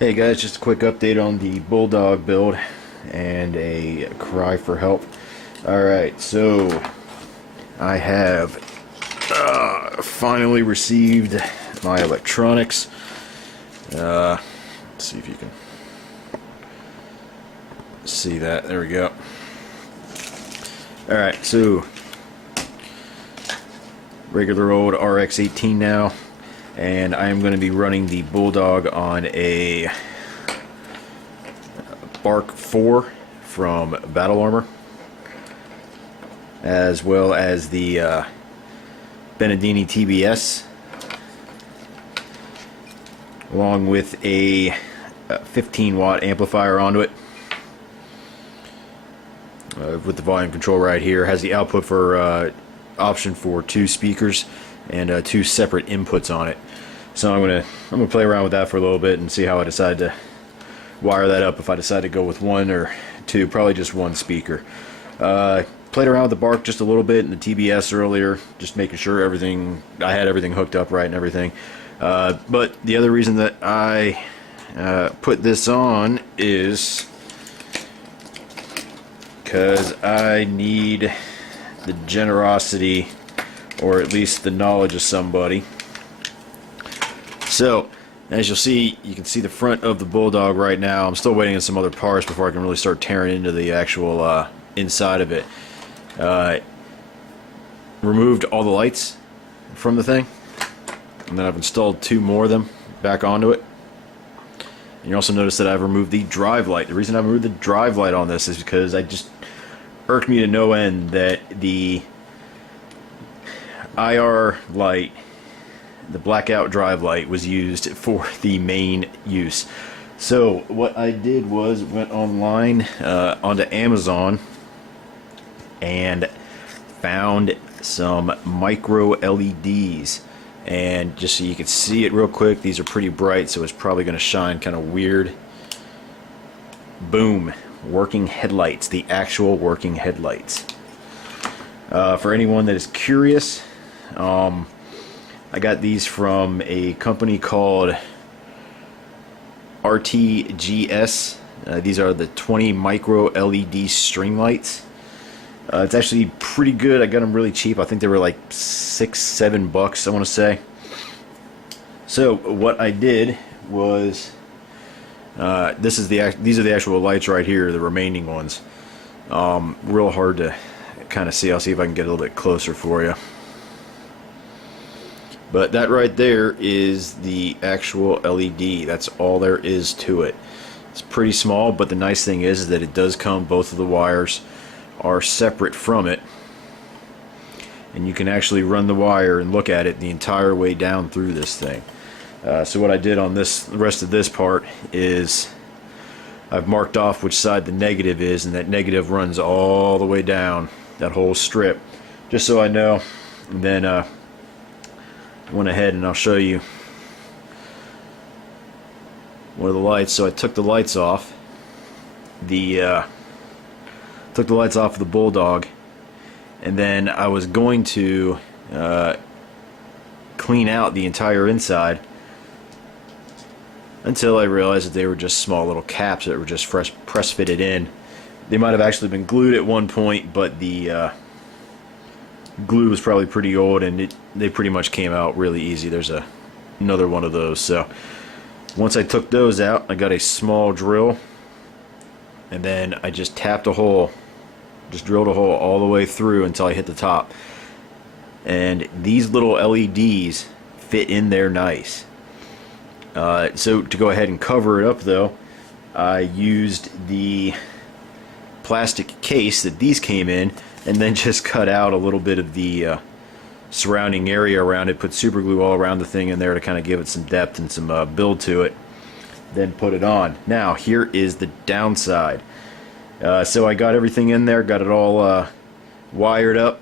Hey guys, just a quick update on the bulldog build and a cry for help. Alright, so I have finally received my electronics. Let's see if you can see that. There we go. Alright, so regular old RX-18 now. And I am going to be running the bulldog on a Bark 4 from Battle Armor, as well as the Benedini TBS, along with a 15-watt amplifier onto it, with the volume control right here. Has the output for option for 2 speakers and 2 separate inputs on it. So I'm gonna play around with that for a little bit and see how I decide to wire that up. If I decide to go with 1 or 2, probably just 1 speaker. Played around with the Bark just a little bit in the TBS earlier, just making sure I had everything hooked up right and everything. But the other reason that I put this on is because I need the generosity, or at least the knowledge of somebody. So, as you'll see, you can see the front of the bulldog right now. I'm still waiting on some other parts before I can really start tearing into the actual inside of it. Removed all the lights from the thing, and then I've installed 2 more of them back onto it. And you also notice that I've removed the drive light. The reason I've removed the drive light on this is because I just irked me to no end that the IR light, the blackout drive light, was used for the main use. So what I did was went online onto Amazon and found some micro LEDs, and just so you can see it real quick, these are pretty bright, so it's probably going to shine kind of weird. Boom, working headlights, the actual working headlights. For anyone that is curious, I got these from a company called RTGS. These are the 20 micro LED string lights. It's actually pretty good. I got them really cheap. I think they were like $6-7, I want to say. So what I did was, these are the actual lights right here, the remaining ones. Real hard to kind of see. I'll see if I can get a little bit closer for you. But that right there is the actual LED. That's all there is to it. It's pretty small, but the nice thing is that it does come, both of the wires are separate from it, and you can actually run the wire and look at it the entire way down through this thing. So what I did on the rest of this part is I've marked off which side the negative is, and that negative runs all the way down that whole strip, just so I know. And then went ahead and I'll show you one of the lights. So I took the lights off of the bulldog, and then I was going to clean out the entire inside, until I realized that they were just small little caps that were just press fitted in. They might have actually been glued at one point, but the glue was probably pretty old, and they pretty much came out really easy. There's another one of those. So once I took those out, I got a small drill, and then I just tapped a hole, just drilled a hole all the way through until I hit the top. And these little LEDs fit in there nice. So to go ahead and cover it up though, I used the plastic case that these came in, and then just cut out a little bit of the surrounding area around it, put super glue all around the thing in there to kind of give it some depth and some build to it, then put it on. Now here is the downside. So I got everything in there, got it all wired up,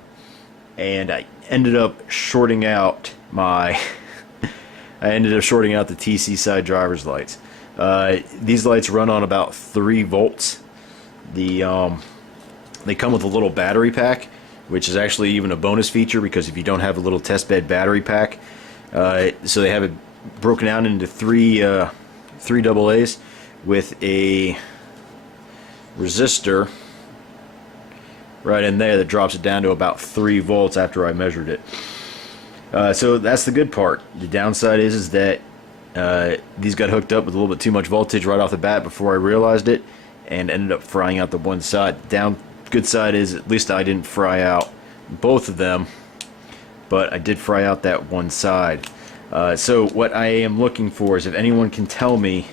and I ended up shorting out my the TC side driver's lights. These lights run on about 3 volts. They come with a little battery pack, which is actually even a bonus feature, because if you don't have a little test bed battery pack, so they have it broken down into three 3 AA's with a resistor right in there that drops it down to about 3 volts after I measured it. So that's the good part. The downside is that these got hooked up with a little bit too much voltage right off the bat before I realized it, and ended up frying out the one side. Good side is at least I didn't fry out both of them, but I did fry out that one side. So what I am looking for is if anyone can tell me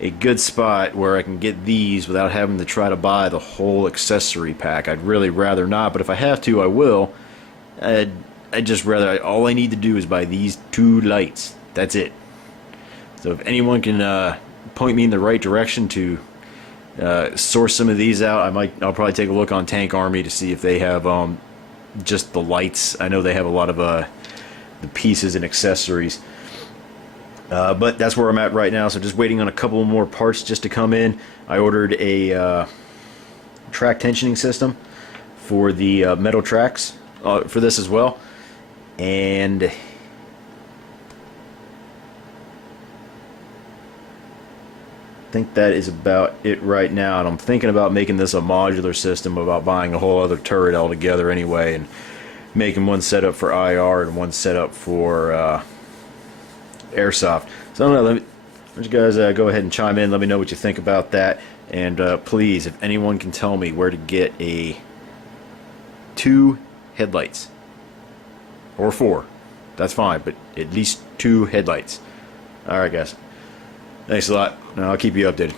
a good spot where I can get these without having to try to buy the whole accessory pack. I'd really rather not, but if I have to, I will. I'd just rather, all I need to do is buy these 2 lights. That's it. So if anyone can point me in the right direction to source some of these out, I'll probably take a look on Tank Army to see if they have just the lights. I know they have a lot of the pieces and accessories. But that's where I'm at right now, so just waiting on a couple more parts just to come in. I ordered a track tensioning system for the metal tracks for this as well, and I think that is about it right now. And I'm thinking about making this a modular system, about buying a whole other turret altogether anyway, and making one setup for IR and one setup for airsoft. So I don't know, let you guys go ahead and chime in, let me know what you think about that, and please, if anyone can tell me where to get 2 headlights, or 4, that's fine, but at least 2 headlights. Alright guys, thanks a lot, and I'll keep you updated.